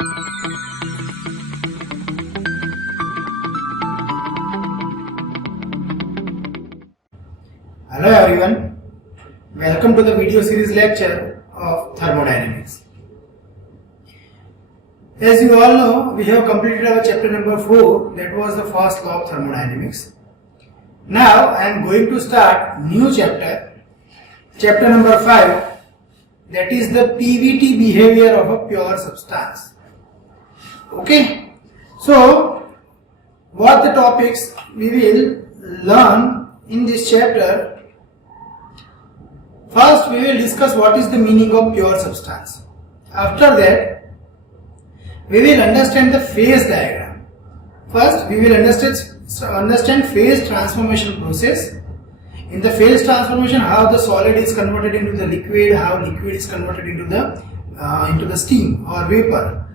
Hello everyone, welcome to the video series lecture of thermodynamics. As you all know, we have completed our chapter number 4, that was the first law of thermodynamics. Now I am going to start new chapter, chapter number 5, that is the PVT behavior of a pure substance. Okay, so what the topics we will learn in this chapter. First, we will discuss what is the meaning of pure substance. After that, we will understand the phase diagram. First, we will understand phase transformation process. In the phase transformation, how the solid is converted into the liquid, how liquid is converted into the steam or vapor.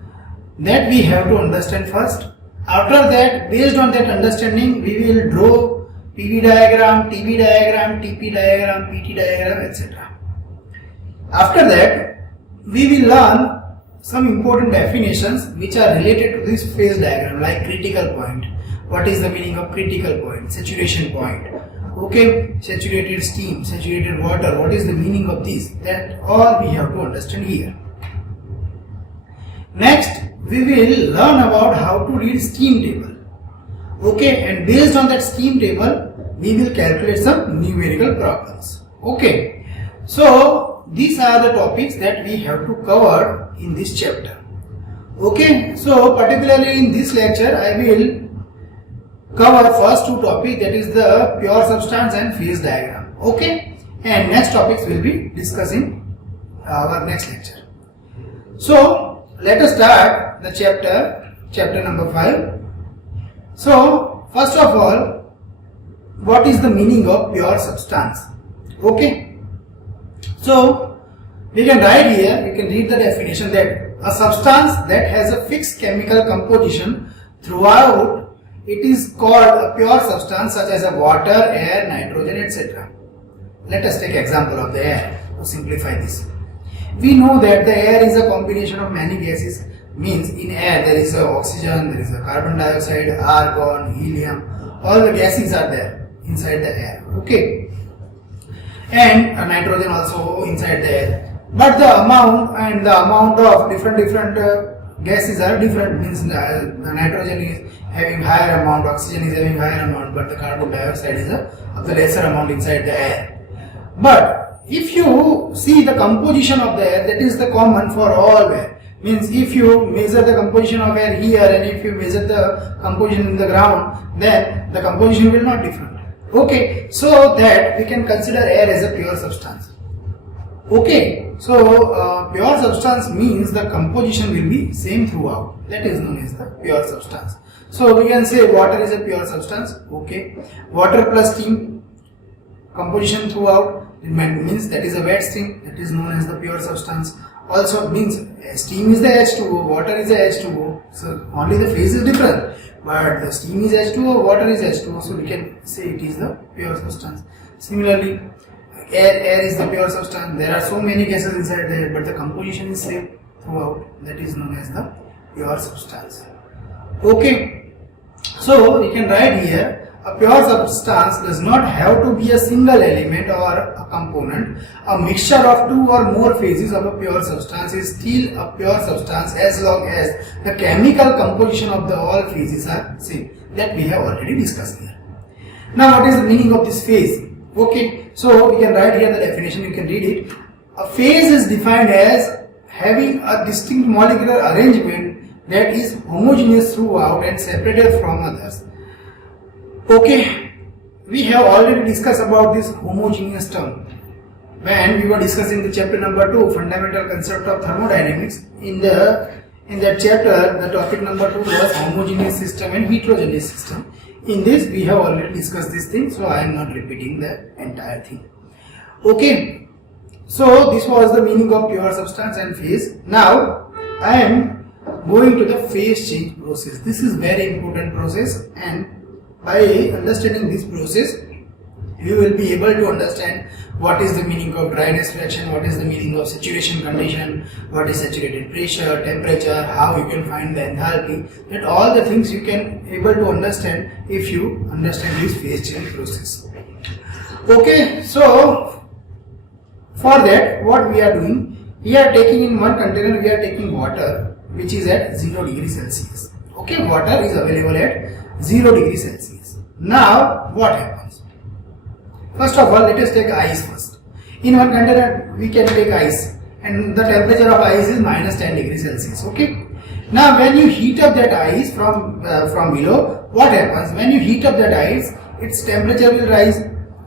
That we have to understand first. After that, based on that understanding, we will draw PV diagram, TB diagram, TP diagram, PT diagram, etc. After that, we will learn some important definitions which are related to this phase diagram, like critical point. What is the meaning of critical point? Saturation point. Okay, saturated steam, saturated water. What is the meaning of this? That all we have to understand here. Next, we will learn about how to read steam table. Okay, and based on that steam table, we will calculate some numerical problems. Okay, so these are the topics that we have to cover in this chapter. Okay, so particularly in this lecture, I will cover first two topics, that is the pure substance and phase diagram. Okay, and next topics will be discussing our next lecture. So let us start the chapter number 5. So first of all, what is the meaning of pure substance? Okay, so we can write here, you can read the definition, that a substance that has a fixed chemical composition throughout, it is called a pure substance, such as a water, air, nitrogen, etc. Let us take example of the air to simplify this. We know that the air is a combination of many gases. Means in air there is oxygen, there is carbon dioxide, argon, helium, all the gases are there inside the air. Okay, and nitrogen also inside the air. But the amount of different gases are different. Means the nitrogen is having higher amount, oxygen is having higher amount, but the carbon dioxide is of the lesser amount inside the air. But if you see the composition of the air, that is the common for all air. Means if you measure the composition of air here and if you measure the composition in the ground, then the composition will not different. Okay, so that we can consider air as a pure substance. Okay, so pure substance means the composition will be same throughout. That is known as the pure substance. So we can say water is a pure substance. Okay, water plus steam, composition throughout, it means that is a wet steam, that is known as the pure substance. Also means steam is the H2O, water is the H2O, so only the phase is different, but the steam is H2O, water is H2O, so we can say it is the pure substance. Similarly, air is the pure substance. There are so many gases inside there, but the composition is same throughout. That is known as the pure substance. Okay, so we can write here, a pure substance does not have to be a single element or a component. A mixture of two or more phases of a pure substance is still a pure substance as long as the chemical composition of the all phases are same. That we have already discussed here. Now what is the meaning of this phase? Okay, so we can write here the definition, you can read it. A phase is defined as having a distinct molecular arrangement that is homogeneous throughout and separated from others. Okay, we have already discussed about this homogeneous term when we were discussing the chapter number 2, fundamental concept of thermodynamics. In that chapter, the topic number 2 was homogeneous system and heterogeneous system. In this, we have already discussed this thing, so I am not repeating the entire thing. Okay, so this was the meaning of pure substance and phase. Now I am going to the phase change process. This is very important process, and by understanding this process, you will be able to understand what is the meaning of dryness fraction, what is the meaning of saturation condition, what is saturated pressure, temperature, how you can find the enthalpy. That all the things you can able to understand if you understand this phase change process. Okay, so for that what we are doing, we are taking in one container, we are taking water which is at 0 degree Celsius. Okay, water is available at 0 degree Celsius. Now what happens? First of all, let us take ice first. In one container we can take ice and the temperature of ice is minus 10 degrees Celsius. Okay. Now when you heat up that ice from below, what happens? When you heat up that ice, its temperature will rise.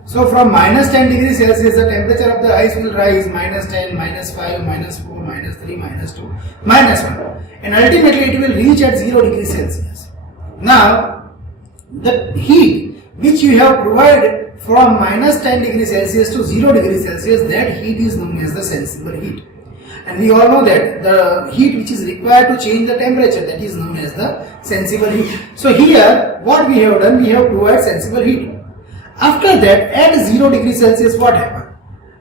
So from minus 10 degrees Celsius, the temperature of the ice will rise minus 10, minus 5, minus 4, minus 3, minus 2, minus 1. And ultimately it will reach at 0 degrees Celsius. Now the heat which you have provided from minus 10 degrees Celsius to 0 degrees Celsius, that heat is known as the sensible heat. And we all know that the heat which is required to change the temperature, that is known as the sensible heat. So here what we have done, we have provided sensible heat. After that, at 0 degrees Celsius, what happened?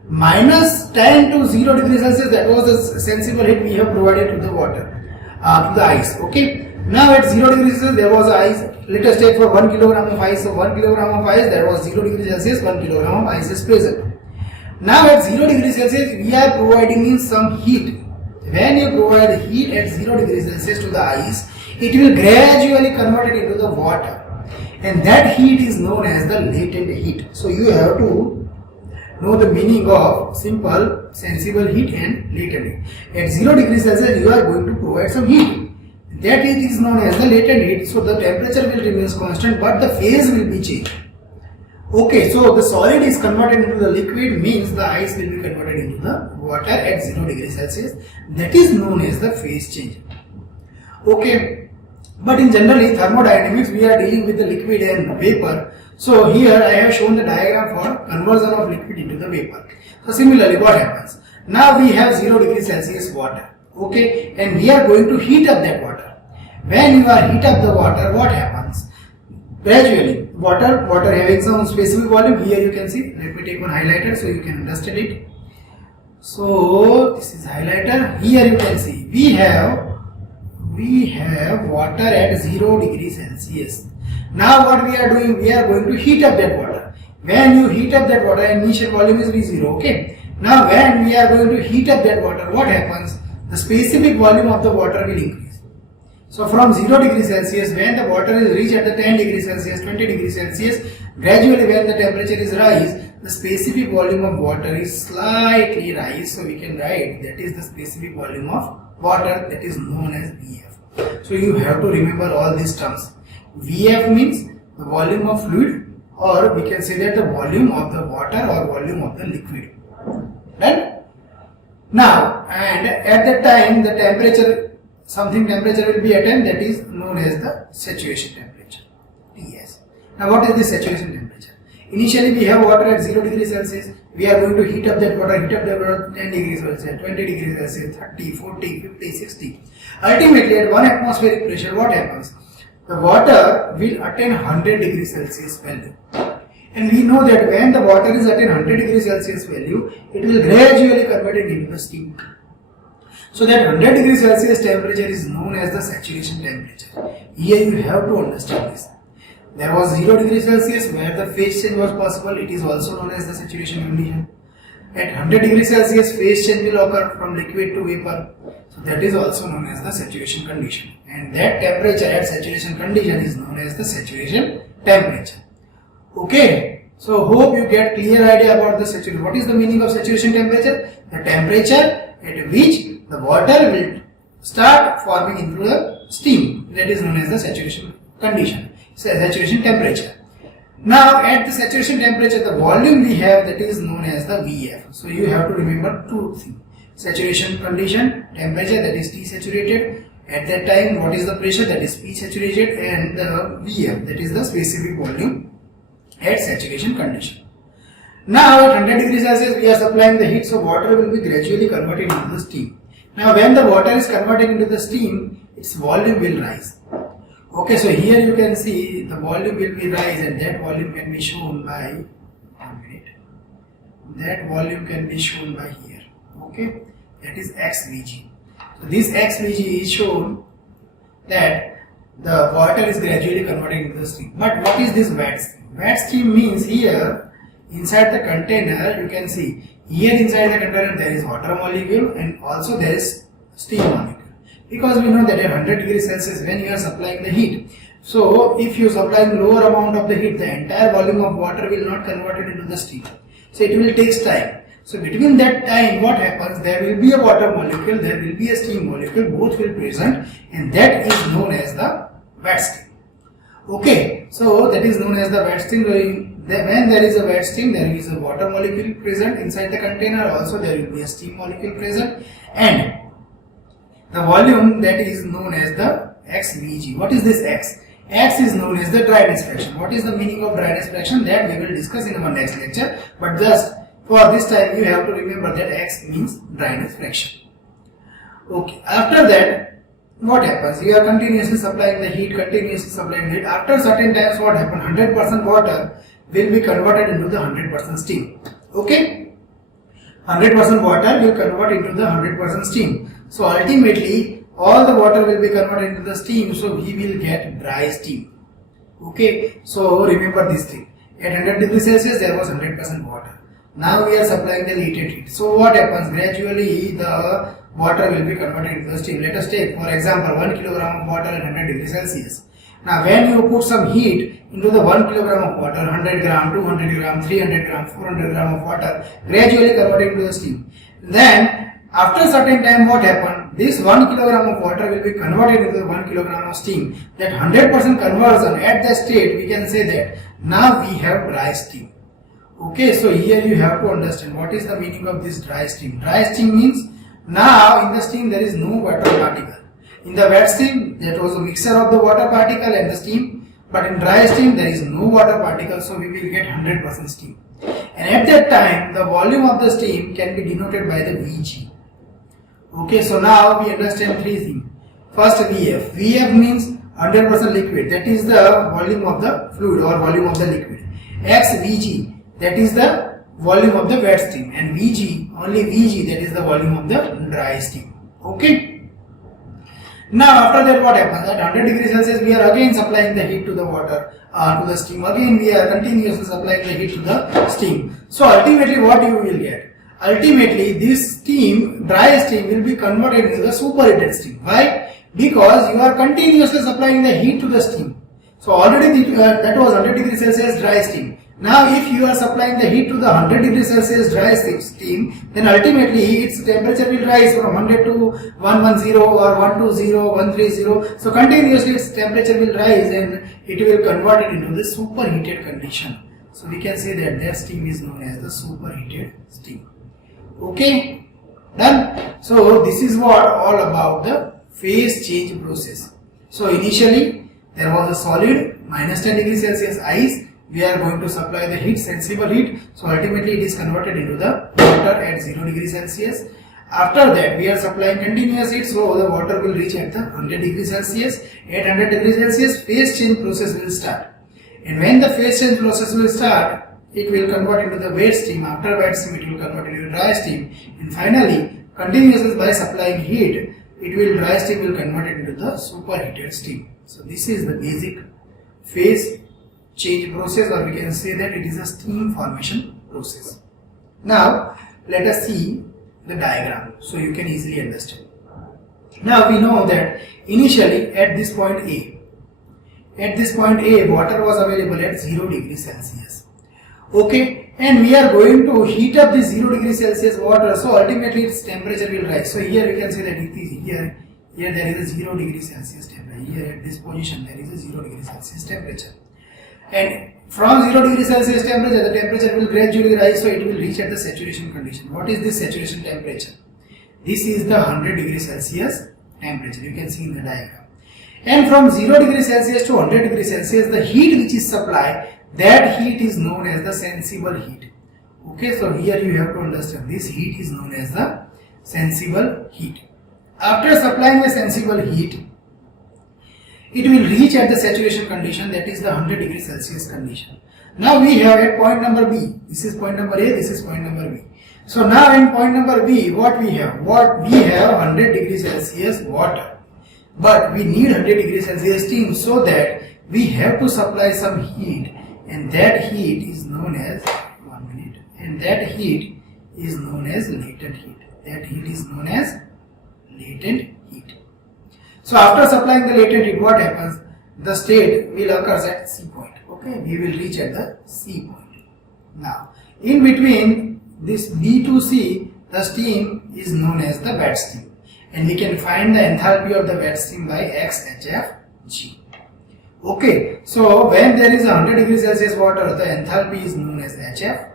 Minus 10 to 0 degrees Celsius, that was the sensible heat we have provided to the water, to the ice. Okay. Now at 0 degrees Celsius, there was ice. Let us take for 1 kilogram of ice. So 1 kilogram of ice, there was 0 degrees Celsius, 1 kilogram of ice is present. Now at 0 degrees Celsius, we are providing in some heat. When you provide heat at 0 degrees Celsius to the ice, it will gradually convert it into the water. And that heat is known as the latent heat. So you have to know the meaning of simple sensible heat and latent heat. At 0 degrees Celsius, you are going to provide some heat. That heat is known as the latent heat. So the temperature will remain constant, but the phase will be changed. Okay, so the solid is converted into the liquid, means the ice will be converted into the water at 0 degrees Celsius. That is known as the phase change. Okay. But in generally thermodynamics, we are dealing with the liquid and vapor. So here I have shown the diagram for conversion of liquid into the vapor. So similarly, what happens? Now we have 0 degrees Celsius water. Okay, and we are going to heat up that water. When you are heat up the water, what happens? Gradually, water having some specific volume. Here you can see. Let me take one highlighter so you can understand it. So this is highlighter. Here you can see we have water at 0 degrees Celsius. Now what we are doing, we are going to heat up that water. When you heat up that water, initial volume is V0. Okay. Now when we are going to heat up that water, what happens? The specific volume of the water will increase. So from 0 degrees Celsius, when the water is reached at the 10 degrees Celsius, 20 degrees Celsius, gradually when the temperature is rise, the specific volume of water is slightly rise. So we can write that is the specific volume of water, that is known as VF. So you have to remember all these terms. VF means the volume of fluid, or we can say that the volume of the water or volume of the liquid. Done? Now, and at that time the temperature, something temperature will be attained, that is known as the saturation temperature, TS. Now what is the saturation temperature? Initially we have water at 0 degrees Celsius. We are going to heat up that water, 10 degrees Celsius, 20 degrees Celsius, 30, 40, 50, 60. Ultimately at 1 atmospheric pressure, what happens? The water will attain 100 degrees Celsius value. And we know that when the water is at 100 degrees Celsius value, it will gradually convert it into the steam. So that 100 degrees Celsius temperature is known as the saturation temperature. Here you have to understand this. There was 0 degrees Celsius where the phase change was possible. It is also known as the saturation condition. At 100 degrees Celsius, phase change will occur from liquid to vapor. So that is also known as the saturation condition. And that temperature at saturation condition is known as the saturation temperature. Okay. So hope you get clear idea about the saturation. What is the meaning of saturation temperature? The temperature at which the water will start forming into the steam. That is known as the saturation condition. Saturation temperature. Now at the saturation temperature, the volume we have, that is known as the VF. So you have to remember two things. Saturation condition, temperature, that is T saturated. At that time, what is the pressure, that is P saturated, and the VF, that is the specific volume at saturation condition. Now at 100 degrees Celsius, we are supplying the heat, so water will be gradually converted into the steam. Now when the water is converted into the steam, its volume will rise. Okay, so here you can see the volume will be rise, and that volume can be shown by 1 minute. That volume can be shown by here. Okay, that is XVG. So this XVG is shown that the water is gradually converted into the steam. But what is this wet steam? Wet steam means here inside the container, you can see here inside the container there is water molecule and also there is steam molecule. Because we know that at 100 degrees Celsius when you are supplying the heat, so if you supply lower amount of the heat, the entire volume of water will not convert it into the steam. So it will take time. So between that time, what happens? There will be a water molecule, there will be a steam molecule, both will present, and that is known as the wet steam. Okay, so that is known as the wet steam. When there is a wet steam, there is a water molecule present inside the container. Also, there will be a steam molecule present, and the volume that is known as the XVG. What is this X? X is known as the dryness fraction. What is the meaning of dryness fraction? That we will discuss in our next lecture. But just for this time, you have to remember that X means dryness fraction. Okay. After that, what happens? You are continuously supplying the heat, After certain times, what happens? 100% water will be converted into the 100% steam. Okay. 100% water will convert into the 100% steam. So ultimately, all the water will be converted into the steam, so we will get dry steam. Okay, so remember this thing. At 100 degrees Celsius, there was 100% water. Now we are supplying the latent heat. So what happens? Gradually, the water will be converted into the steam. Let us take, for example, 1 kilogram of water at 100 degrees Celsius. Now, when you put some heat into the 1 kilogram of water, 100 gram, 200 gram, 300 gram, 400 gram of water, gradually converted into the steam. Then, after a certain time, what happened? This 1 kilogram of water will be converted into 1 kilogram of steam. That 100% conversion at that state, we can say that now we have dry steam. Okay, so here you have to understand what is the meaning of this dry steam. Dry steam means now in the steam there is no water particle. In the wet steam, that was a mixture of the water particle and the steam. But in dry steam, there is no water particle, so we will get 100% steam. And at that time, the volume of the steam can be denoted by the Vg. Okay, so now we understand three things. First, Vf. Vf means 100% liquid, that is the volume of the fluid or volume of the liquid. XVg, that is the volume of the wet steam, and Vg, only Vg, that is the volume of the dry steam. Okay. Now after that, what happens? At 100 degrees Celsius, we are again supplying the heat to the water, to the steam. Again, we are continuously supplying the heat to the steam. So ultimately, what you will get? Ultimately, this steam, dry steam, will be converted into the superheated steam. Why? Because you are continuously supplying the heat to the steam. So already that was 100 degrees Celsius dry steam. Now if you are supplying the heat to the 100 degrees Celsius dry steam, then ultimately its temperature will rise from 100 to 110 or 120, 130. So continuously its temperature will rise and it will convert it into the superheated condition. So we can say that steam is known as the superheated steam. Okay, done. So this is what all about the phase change process. So initially there was a solid minus 10 degrees Celsius ice. We are going to supply the heat, sensible heat. So ultimately it is converted into the water at 0 degrees Celsius. After that we are supplying continuous heat, so the water will reach at the 100 degrees Celsius. At 100 degrees Celsius, phase change process will start. And when the phase change process will start, it will convert into the wet steam. After wet steam, it will convert into dry steam. And finally, continuously by supplying heat, dry steam will convert it into the superheated steam. So this is the basic phase change process, or we can say that it is a steam formation process. Now let us see the diagram so you can easily understand. Now we know that initially at this point A, water was available at 0 degrees Celsius. Okay, and we are going to heat up this 0 degrees Celsius water, so ultimately its temperature will rise. So here we can say that it is here there is a 0 degrees Celsius temperature. Here at this position there is a 0 degrees Celsius temperature. And from 0 degrees Celsius temperature, the temperature will gradually rise, so it will reach at the saturation condition. What is this saturation temperature? This is the 100 degrees Celsius temperature. You can see in the diagram. And from 0 degrees Celsius to 100 degrees Celsius, the heat which is supplied, that heat is known as the sensible heat. Okay, so here you have to understand this heat is known as the sensible heat. After supplying the sensible heat, it will reach at the saturation condition, that is the 100 degrees Celsius condition. Now we have at point number B. This is point number A, this is point number B. So now in point number B, what we have? What we have 100 degrees Celsius water. But we need 100 degrees Celsius steam, so that we have to supply some heat, and that heat is known as, and that heat is known as latent heat. That heat is known as latent heat. So after supplying the latent heat, what happens? The state will occur at C point. Okay, we will reach at the C point. Now, in between this B to C, the steam is known as the wet steam, and we can find the enthalpy of the wet steam by XHFG. Okay, so when there is 100 degrees Celsius water, the enthalpy is known as HF.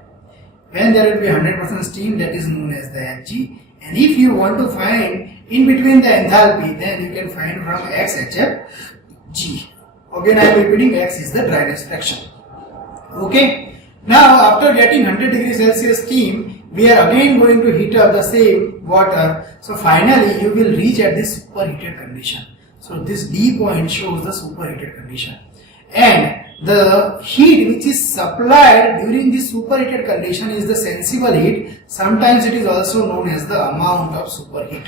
When there will be 100% steam, that is known as the Hg. And if you want to find in between the enthalpy, then you can find from XHFG. Again, I am repeating, X is the dryness fraction. Okay. Now, after getting 100 degrees Celsius steam, we are again going to heat up the same water. So finally, you will reach at this superheated condition. So this D point shows the superheated condition. And the heat which is supplied during this superheated condition is the sensible heat. Sometimes it is also known as the amount of superheat.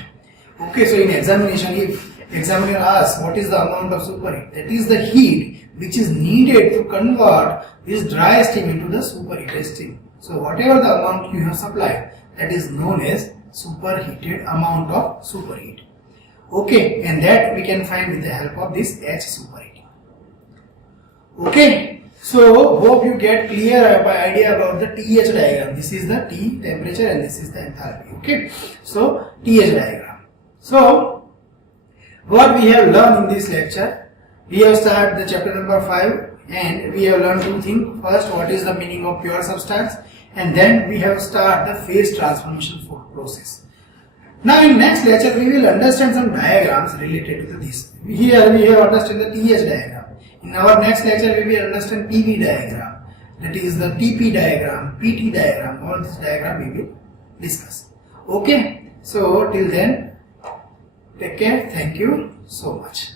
Okay, so in examination, if examiner asks what is the amount of superheat, that is the heat which is needed to convert this dry steam into the superheated steam. So whatever the amount you have supplied, that is known as superheated amount of superheat. Okay, and that we can find with the help of this H superheat. Okay, so hope you get clear idea about the TH diagram. This is the T temperature and this is the enthalpy. Okay, so TH diagram. So what we have learned in this lecture, we have started the chapter number 5 and we have learned two things. First, what is the meaning of pure substance, and then we have started the phase transformation process. Now in next lecture we will understand some diagrams related to this. Here we have understood the TH diagram. In our next lecture we will understand PV diagram, that is the TP diagram, PT diagram. All this diagram we will discuss. Okay, so till then, take care. Thank you so much.